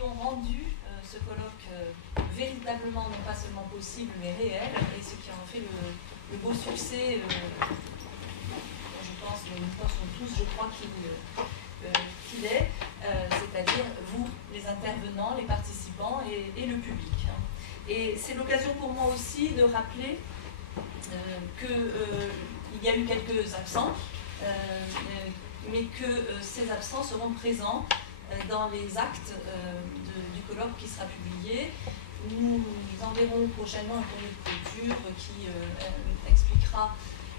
qui ont rendu ce colloque véritablement, non pas seulement possible, mais réel, et ce qui en fait le beau succès, dont je pense, nous pensons tous, je crois qu'il est, c'est-à-dire vous, les intervenants, les participants et le public. Et c'est l'occasion pour moi aussi de rappeler qu'il y a eu quelques absents, mais que ces absents seront présents dans les actes du colloque qui sera publié. Nous enverrons prochainement un courrier de clôture qui expliquera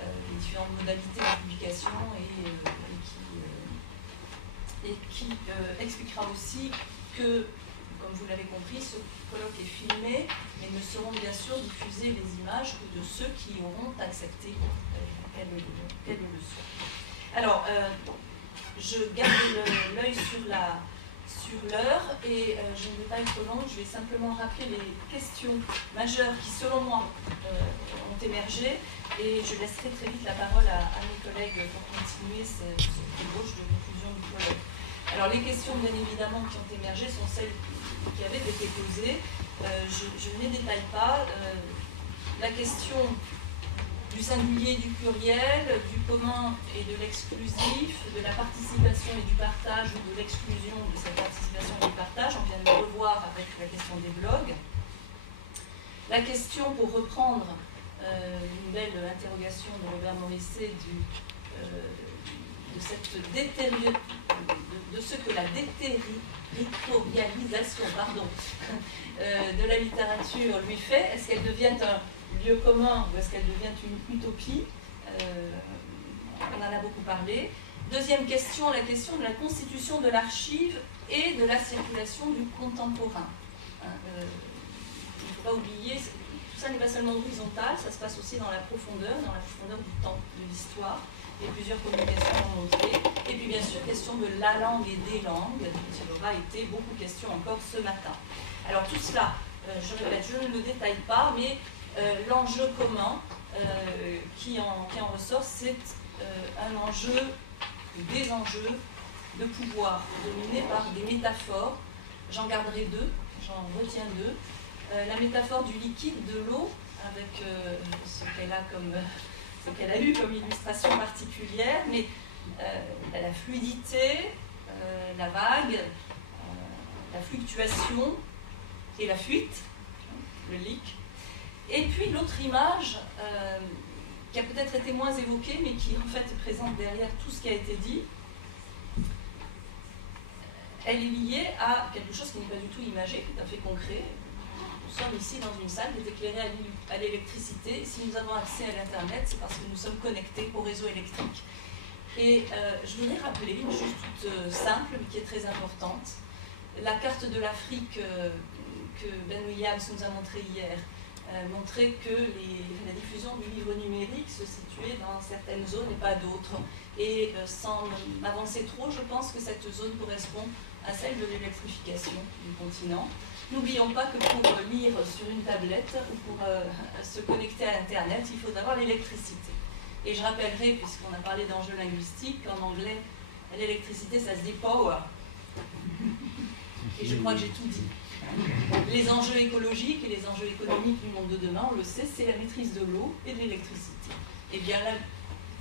les différentes modalités de publication et qui expliquera aussi que, comme vous l'avez compris, ce colloque est filmé, mais ne seront bien sûr diffusées les images que de ceux qui auront accepté qu'elles le soient. Alors, je garde l'œil sur l'heure et je ne vais pas être longue, je vais simplement rappeler les questions majeures qui, selon moi, ont émergé et je laisserai très vite la parole à mes collègues pour continuer cette ébauche de conclusion du colloque. Alors, les questions, bien évidemment, qui ont émergé sont celles qui avaient été posées. Je ne les détaille pas. La question du singulier, du pluriel, du commun et de l'exclusif, de la participation et du partage ou de l'exclusion de cette participation et du partage, on vient de le revoir avec la question des blogs. La question, pour reprendre une belle interrogation de Robert Morisset de ce que la déterritorialisation de la littérature lui fait, est-ce qu'elle devient un lieu commun ou est-ce qu'elle devient une utopie? On en a beaucoup parlé. Deuxième question, la question de la constitution de l'archive et de la circulation du contemporain. Il ne faut pas oublier, tout ça n'est pas seulement horizontal, ça se passe aussi dans la profondeur du temps, de l'histoire, et plusieurs communications l'ont montré. Et puis bien sûr, question de la langue et des langues, dont il aura été beaucoup question encore ce matin. Alors tout cela, je répète, je ne le détaille pas, mais l'enjeu commun qui en ressort, c'est un enjeu, des enjeux de pouvoir dominés par des métaphores. J'en garderai deux, j'en retiens deux. La métaphore du liquide, de l'eau, avec ce qu'elle a eu comme illustration particulière, mais la fluidité, la vague, la fluctuation et la fuite, le leak. Et puis l'autre image, qui a peut-être été moins évoquée, mais qui en fait est présente derrière tout ce qui a été dit, elle est liée à quelque chose qui n'est pas du tout imagé, tout à fait concret. Nous sommes ici dans une salle qui est éclairée à l'électricité. Si nous avons accès à l'Internet, c'est parce que nous sommes connectés au réseau électrique. Et je voudrais rappeler une chose toute simple, mais qui est très importante. La carte de l'Afrique que Ben Williams nous a montrée hier, montrer que la diffusion du livre numérique se situait dans certaines zones et pas d'autres. Et sans m'avancer trop, je pense que cette zone correspond à celle de l'électrification du continent. N'oublions pas que pour lire sur une tablette ou pour se connecter à Internet, il faut avoir l'électricité. Et je rappellerai, puisqu'on a parlé d'enjeux linguistiques, qu'en anglais, l'électricité, ça se dit power. Et je crois que j'ai tout dit. Les enjeux écologiques et les enjeux économiques du monde de demain, on le sait, c'est la maîtrise de l'eau et de l'électricité. Et bien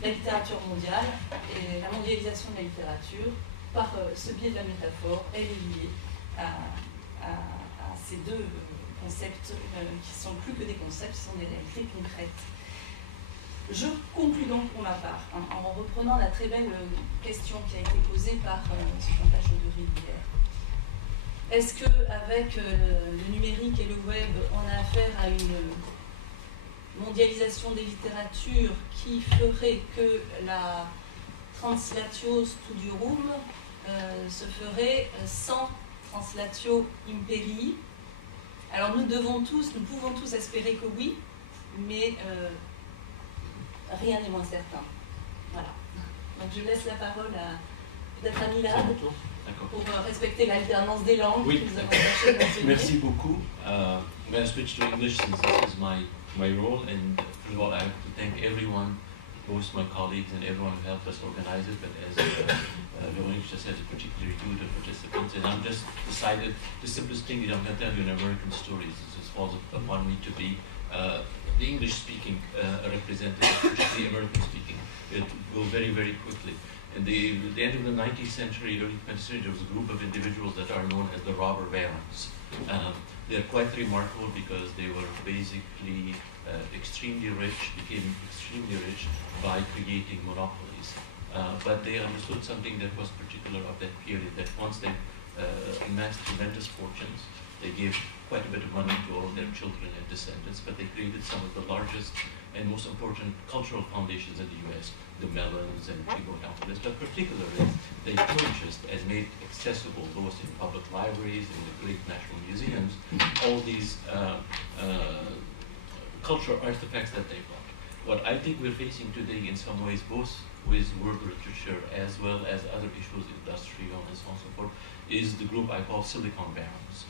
la littérature mondiale et la mondialisation de la littérature, par ce biais de la métaphore, elle est liée à ces deux concepts qui sont plus que des concepts, ce sont des réalités concrètes. Je conclus donc pour ma part en reprenant la très belle question qui a été posée par Chantal Chaudery hier. Est-ce qu'avec le numérique et le web, on a affaire à une mondialisation des littératures qui ferait que la translatio studiorum se ferait sans translatio imperii? Alors nous pouvons tous espérer que oui, mais rien n'est moins certain. Voilà. Donc je laisse la parole à peut-être à Milad pour respecter l'alternance des langues que nous avons tâché de maintenir. Merci beaucoup. May I switch to English since this is my role, and first of all I have to thank everyone both my colleagues and everyone who helped us organize it, but as Veronique just said, particularly to the participants. And I'm just decided, the simplest thing is I'm going to tell you an American story. It just falls upon me to be the English-speaking representative, particularly American-speaking. It will go very, very quickly. In the end of the 19th century, early 20th century, there was a group of individuals that are known as the robber barons. They're quite remarkable because they were basically extremely rich, became extremely rich by creating monopolies. But they understood something that was particular of that period, that once they amassed tremendous fortunes, they gave quite a bit of money to all their children and descendants, but they created some of the largest and most important cultural foundations in the US, the Mellons and Chico Calculus, but particularly they purchased and made accessible, both in public libraries and the great national museums, all these cultural artifacts that they bought. What I think we're facing today in some ways, both with world literature as well as other issues, industrial and so on and so forth, is the group I call Silicon Barons.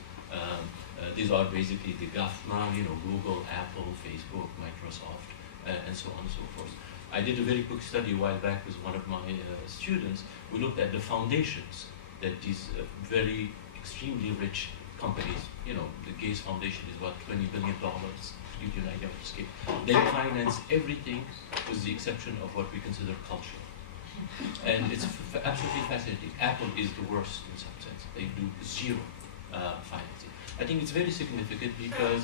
These are basically the GAFA, Google, Apple, Facebook, Microsoft, and so on and so forth. I did a very quick study a while back with one of my students. We looked at the foundations that these very extremely rich companies, the Gates Foundation is about $20 billion, to give you an idea of the scale. They finance everything with the exception of what we consider culture. And it's absolutely fascinating. Apple is the worst in some sense. They do zero financing. I think it's very significant because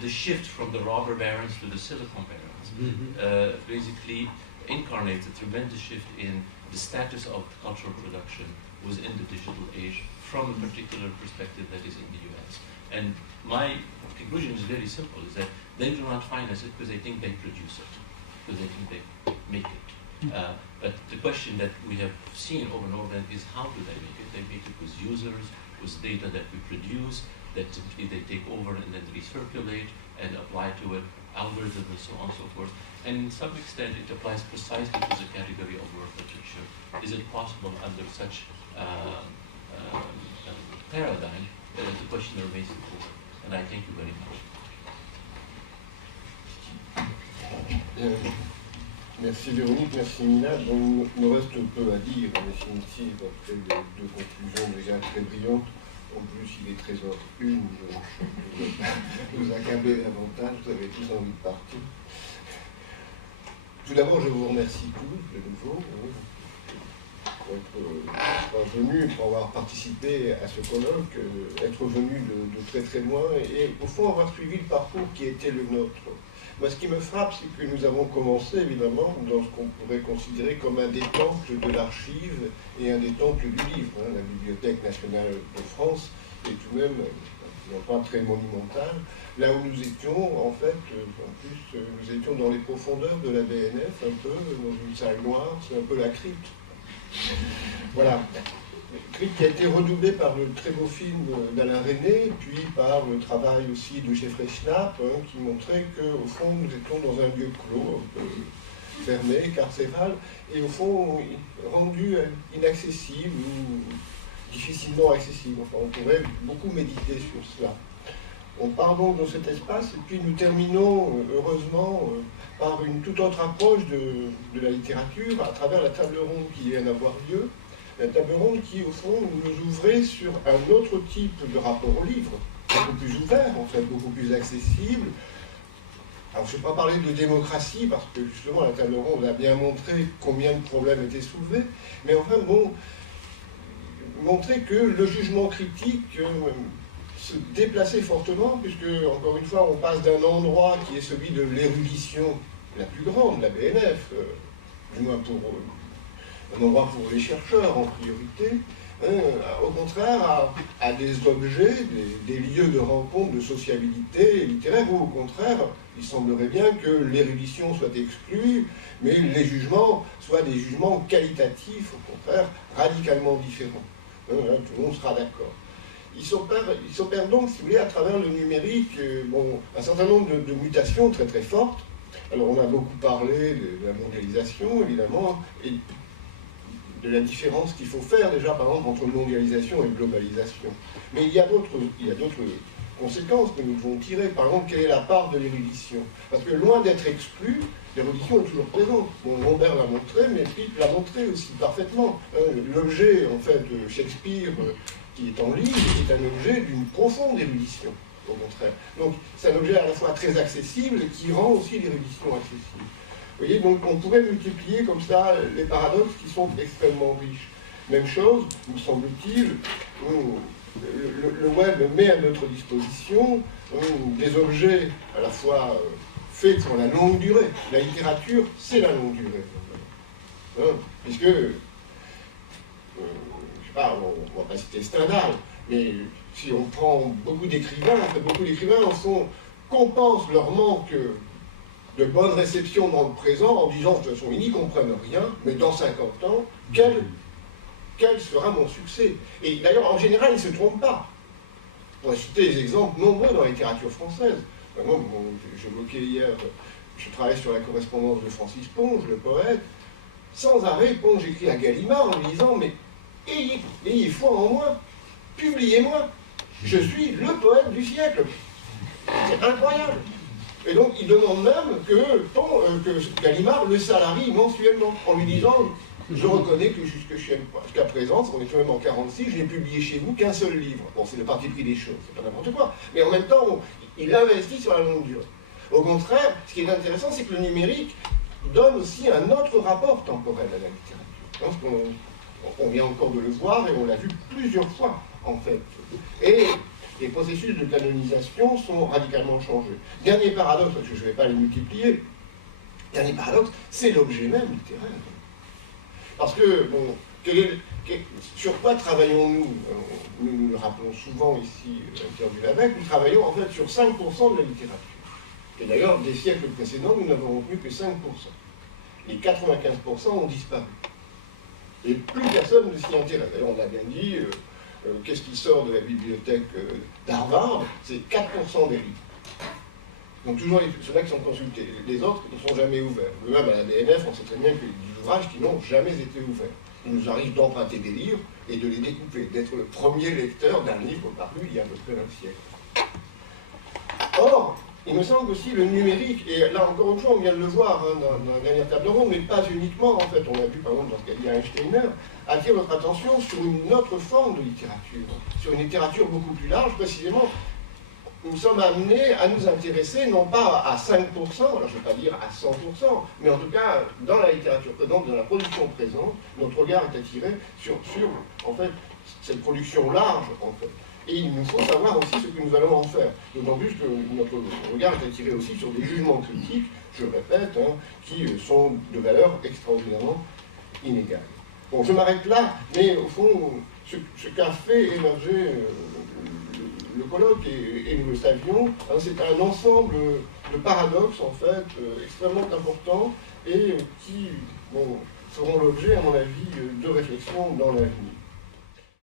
the shift from the robber barons to the Silicon Barons basically incarnates a tremendous shift in the status of cultural production within the digital age from a particular perspective that is in the US. And my conclusion is very simple, is that they do not finance it because they think they produce it, because they think they make it. But the question that we have seen over and over again is how do they make it? They make it with users, with data that we produce, that simply they take over and then recirculate and apply to it algorithms and so on and so forth. And in some extent it applies precisely to the category of world literature. Is it possible under such paradigm? The question remains important. And I thank you very much. Merci Véronique, merci Mina. Bon, il me reste peu à dire en définitive après les deux conclusions déjà très brillantes. En plus, il est 13h01, donc je ne veux pas vous accabler davantage, vous avez tous envie de partir. Tout d'abord, je vous remercie tous de nouveau pour être venus, pour avoir participé à ce colloque, être venus de très très loin et au fond avoir suivi le parcours qui était le nôtre. Moi, ce qui me frappe, c'est que nous avons commencé, évidemment, dans ce qu'on pourrait considérer comme un des temples de l'archive et un des temples du livre. La Bibliothèque nationale de France est tout de même un endroit très monumental. Là où nous étions, en fait, en plus, nous étions dans les profondeurs de la BNF, un peu, dans une salle noire, c'est un peu la crypte. Voilà. Crypte qui a été redoublé par le très beau film d'Alain Resnais, puis par le travail aussi de Jeffrey Schnapp, qui montrait qu'au fond, nous étions dans un lieu clos, un peu fermé, carcéral, et au fond, rendu inaccessible ou difficilement accessible. Enfin, on pourrait beaucoup méditer sur cela. On part donc dans cet espace, et puis nous terminons, heureusement, par une toute autre approche de la littérature, à travers la table ronde qui vient d'avoir lieu. La table ronde qui, au fond, nous ouvrait sur un autre type de rapport au livre, beaucoup plus ouvert, en fait, beaucoup plus accessible. Alors, je ne vais pas parler de démocratie, parce que justement, la table ronde a bien montré combien de problèmes étaient soulevés, mais enfin, bon, montrer que le jugement critique se déplaçait fortement, puisque, encore une fois, on passe d'un endroit qui est celui de l'érudition la plus grande, la BNF, du moins pour un endroit pour les chercheurs en priorité, au contraire à des objets, des lieux de rencontre, de sociabilité littéraire, où au contraire, il semblerait bien que l'érudition soit exclue, mais les jugements soient des jugements qualitatifs, au contraire, radicalement différents. Tout le monde sera d'accord. Il s'opère donc, si vous voulez, à travers le numérique, un certain nombre de mutations très très fortes. Alors on a beaucoup parlé de la mondialisation, évidemment, et de la différence qu'il faut faire déjà, par exemple, entre mondialisation et globalisation. Mais il y a d'autres conséquences que nous devons tirer. Par exemple, quelle est la part de l'érudition? Parce que loin d'être exclue, l'érudition est toujours présente. Bon, Lambert l'a montré, mais Pitt l'a montré aussi parfaitement. L'objet, en fait, de Shakespeare, qui est en livre, est un objet d'une profonde érudition, au contraire. Donc, c'est un objet à la fois très accessible et qui rend aussi l'érudition accessible. Vous voyez, donc on pourrait multiplier comme ça les paradoxes qui sont extrêmement riches. Même chose, me semble-t-il, le web met à notre disposition des objets à la fois faits sur la longue durée. La littérature, c'est la longue durée. Puisque, je ne sais pas, on ne va pas citer Stendhal, mais si on prend beaucoup d'écrivains, en fait, beaucoup d'écrivains, en fond, compensent leur manque de bonne réception dans le présent en disant, de toute façon, ils n'y comprennent rien, mais dans 50 ans, quel sera mon succès? Et d'ailleurs, en général, ils ne se trompent pas. On va citer des exemples nombreux dans la littérature française. Moi, j'évoquais hier, je travaille sur la correspondance de Francis Ponge, le poète. Sans arrêt, Ponge écrit à Gallimard en lui disant, mais ayez foi en moi, publiez-moi, je suis le poète du siècle. C'est incroyable. Et donc, il demande même que Gallimard le salarie mensuellement, en lui disant, je reconnais que jusqu'à présent, on est même en 1946, je n'ai publié chez vous qu'un seul livre. Bon, c'est le parti pris des choses, c'est pas n'importe quoi. Mais en même temps, il investit sur la longue durée. Au contraire, ce qui est intéressant, c'est que le numérique donne aussi un autre rapport temporel à la littérature. Je pense qu'on vient encore de le voir et on l'a vu plusieurs fois, en fait. Et les processus de canonisation sont radicalement changés. Dernier paradoxe, parce que je ne vais pas les multiplier, dernier paradoxe, c'est l'objet même littéraire. Parce que, bon, sur quoi travaillons-nous? Nous le rappelons souvent ici, interviewé avec, nous travaillons en fait sur 5% de la littérature. Et d'ailleurs, des siècles précédents, nous n'avons retenu que 5%. Les 95% ont disparu. Et plus personne ne s'y intéresse. D'ailleurs, on a bien dit, qu'est-ce qui sort de la bibliothèque d'Harvard? C'est 4% des livres. Donc toujours ceux-là qui sont consultés. Les autres ne sont jamais ouverts. Même à la BNF, on sait très bien qu'il y a des ouvrages qui n'ont jamais été ouverts. Il nous arrive d'emprunter des livres et de les découper, d'être le premier lecteur d'un livre paru il y a à peu près un siècle. Or, il me semble aussi le numérique, et là encore une fois on vient de le voir dans la dernière table ronde, mais pas uniquement en fait, on a vu par exemple dans ce qu'a dit Einsteiner, attire votre attention sur une autre forme de littérature, sur une littérature beaucoup plus large, précisément. Nous sommes amenés à nous intéresser non pas à 5%, alors je ne vais pas dire à 100%, mais en tout cas, dans la littérature présente, dans la production présente, notre regard est attiré sur en fait, cette production large, en fait. Et il nous faut savoir aussi ce que nous allons en faire. D'autant plus que notre regard est attiré aussi sur des jugements critiques, je le répète, qui sont de valeur extraordinairement inégale. Bon, je m'arrête là, mais au fond, ce qu'a fait émerger le colloque, et nous le savions, c'est un ensemble de paradoxes, en fait, extrêmement importants, et qui feront l'objet, à mon avis, de réflexions dans l'avenir.